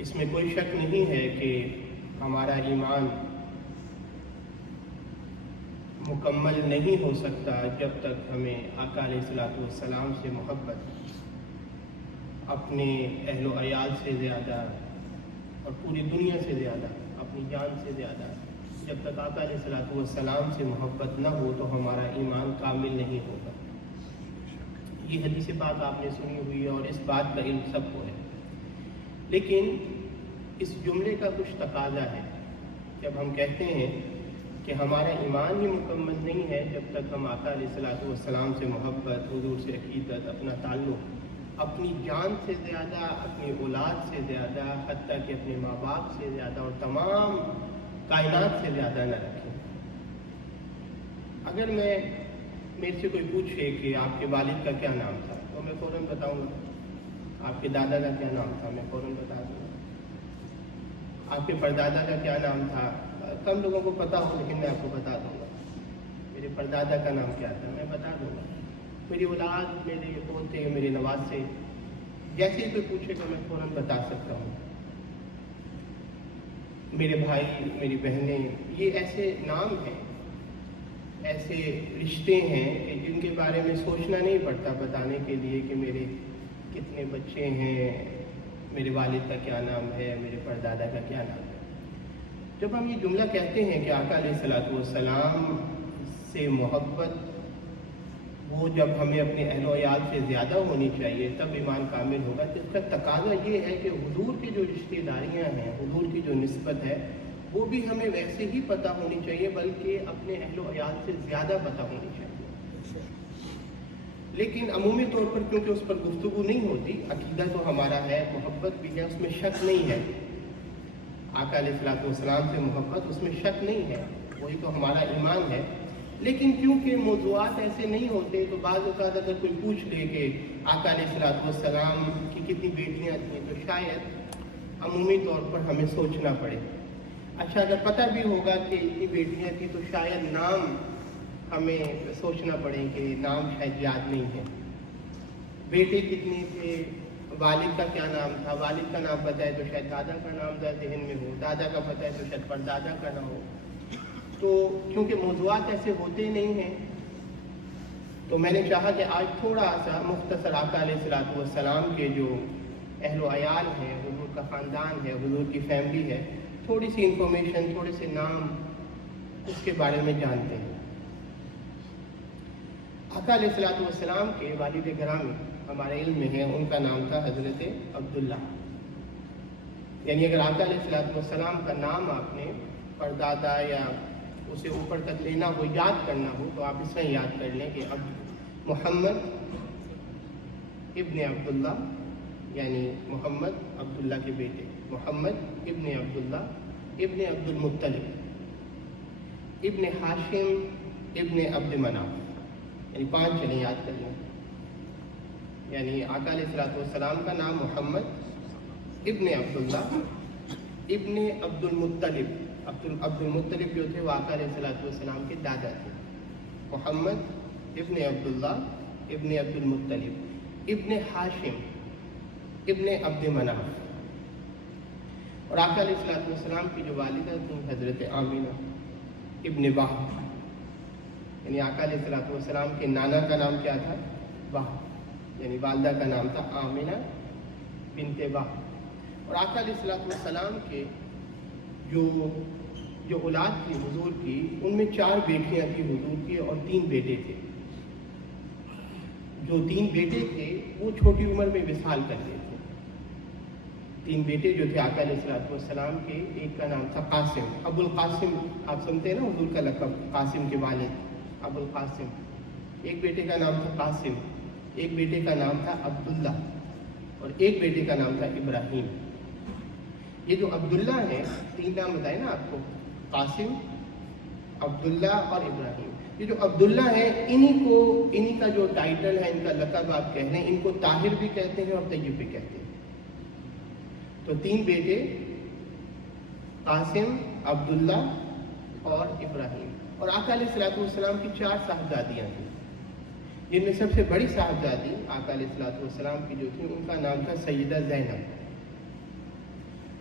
اس میں کوئی شک نہیں ہے کہ ہمارا ایمان مکمل نہیں ہو سکتا جب تک ہمیں آقا علیہ الصلوۃ والسلام سے محبت اپنے اہل و عیال سے زیادہ اور پوری دنیا سے زیادہ، اپنی جان سے زیادہ، جب تک آقا علیہ الصلوۃ والسلام سے محبت نہ ہو تو ہمارا ایمان کامل نہیں ہوگا۔ یہ حدیث بات آپ نے سنی ہوئی ہے اور اس بات کا علم سب کو ہے، لیکن اس جملے کا کچھ تقاضا ہے۔ جب ہم کہتے ہیں کہ ہمارا ایمان ہی مکمل نہیں ہے جب تک ہم آقا علیہ الصلوۃ والسلام سے محبت، حضور سے عقیدت، اپنا تعلق اپنی جان سے زیادہ، اپنی اولاد سے زیادہ، حتیٰ کہ اپنے ماں باپ سے زیادہ اور تمام کائنات سے زیادہ نہ رکھیں۔ اگر میرے سے کوئی پوچھے کہ آپ کے والد کا کیا نام تھا تو میں فوراً بتاؤں گا، آپ کے دادا کا کیا نام تھا میں فوراً بتا دوں گا، آپ کے پردادا کا کیا نام تھا کم لوگوں کو پتہ ہو لیکن میں آپ کو بتا دوں گا، میرے پردادا کا نام کیا تھا میں بتا دوں گا، میری اولاد، میرے پوتے، میرے نواسے، جیسے ہی کوئی پوچھے گا میں فوراً بتا سکتا ہوں۔ میرے بھائی، میری بہنیں، یہ ایسے نام ہیں، ایسے رشتے ہیں کہ جن کے بارے میں سوچنا نہیں پڑتا بتانے کے لیے کہ میرے کتنے بچے ہیں، میرے والد کا کیا نام ہے، میرے پردادا کا کیا نام ہے۔ جب ہم یہ جملہ کہتے ہیں کہ آقا علیہ الصلوۃ والسلام سے محبت وہ جب ہمیں اپنے اہل و عیال سے زیادہ ہونی چاہیے تب ایمان کامل ہوگا، تو اس کا تقاضا یہ ہے کہ حضور کی جو رشتہ داریاں ہیں، حضور کی جو نسبت ہے وہ بھی ہمیں ویسے ہی پتہ ہونی چاہیے بلکہ اپنے اہل و عیال سے زیادہ پتہ ہونی چاہیے۔ لیکن عمومی طور پر کیونکہ اس پر گفتگو نہیں ہوتی، عقیدہ تو ہمارا ہے، محبت بھی ہے، اس میں شک نہیں ہے، آقا علیہ الصلوۃ والسلام سے محبت اس میں شک نہیں ہے، وہی تو ہمارا ایمان ہے۔ لیکن کیونکہ موضوعات ایسے نہیں ہوتے تو بعض اوقات اگر کوئی پوچھ لے کہ آقا علیہ الصلوۃ والسلام کی کتنی بیٹیاں تھیں تو شاید عمومی طور پر ہمیں سوچنا پڑے۔ اچھا، اگر پتہ بھی ہوگا کہ اتنی بیٹیاں تھیں تو شاید نام ہمیں سوچنا پڑے کہ نام شاید یاد نہیں ہے۔ بیٹے کتنے تھے، والد کا کیا نام تھا، والد کا نام پتہ ہے تو شاید دادا کا نام ذہن میں ہو، دادا کا پتہ ہے تو شاید پردادا کا نہ ہو۔ تو کیونکہ موضوعات ایسے ہوتے نہیں ہیں تو میں نے چاہا کہ آج تھوڑا سا مختصر آقا علیہ الصلوۃ والسلام کے جو اہل و عیال ہیں، حضور کا خاندان ہے، حضور کی فیملی ہے، تھوڑی سی انفارمیشن، تھوڑے سے نام اس کے بارے میں جانتے ہیں۔ آقا علیہ الصلوۃ والسلام کے والد گرامی ہمارے علم میں ہے، ان کا نام تھا حضرت عبداللہ۔ یعنی اگر آقا علیہ الصلوۃ والسلام کا نام آپ نے پردادا یا اسے اوپر تک لینا ہو، یاد کرنا ہو تو آپ اس طرح یاد کر لیں کہ اب محمد ابن عبداللہ، یعنی محمد عبداللہ کے بیٹے، محمد ابن عبداللہ ابن عبد المطلب ابن ہاشم ابن عبد مناف، یعنی 5 چلیں یاد کر لیں۔ یعنی آقا علیہ الصلوۃ والسلام کا نام محمد ابن عبداللہ ابن عبد المطلب، عبد المطلب جو تھے وہ آقا علیہ الصلوۃ والسلام کے دادا تھے، محمد ابن عبداللہ ابن عبد المطلب ابن ہاشم ابن عبد مناف۔ اور آقا علیہ الصلوۃ والسلام کی جو والدہ تھیں حضرت آمینہ ابن وہب، یعنی آقا علیہ الصلوۃ والسلام کے نانا کا نام کیا تھا؟ وہب، یعنی والدہ کا نام تھا آمینہ بنت وہب۔ اور آقا علیہ الصلوۃ والسلام کے جو اولاد تھی حضور کی، ان میں 4 بیٹیاں تھیں حضور کی اور 3 بیٹے تھے۔ جو 3 بیٹے تھے وہ چھوٹی عمر میں وصال کر گئے تھے۔ 3 بیٹے جو تھے آقا علیہ الصلوۃ والسلام کے، ایک کا نام تھا قاسم، ابو القاسم، آپ سنتے ہیں نا حضور کا لقب، قاسم کے والد ابو القاسم۔ ایک بیٹے کا نام تھا قاسم، ایک بیٹے کا نام تھا عبداللہ اور ایک بیٹے کا نام تھا ابراہیم۔ یہ جو عبداللہ ہیں، 3 نام بتائے نا آپ کو، قاسم، عبداللہ اور ابراہیم۔ یہ جو عبداللہ ہیں انہی کا جو ٹائٹل ہے، ان کا لقب آپ کہہ رہے ہیں، ان کو طاہر بھی کہتے ہیں اور طیب بھی کہتے ہیں۔ تو 3 بیٹے قاسم، عبداللہ اور ابراہیم، اور آقا علیہ الصلوۃ والسلام کی 4 صاحبزادیاں تھیں، جن میں سب سے بڑی صاحبزادی آقا علیہ الصلوۃ والسلام کی جو تھی ان کا نام تھا سیدہ زینب۔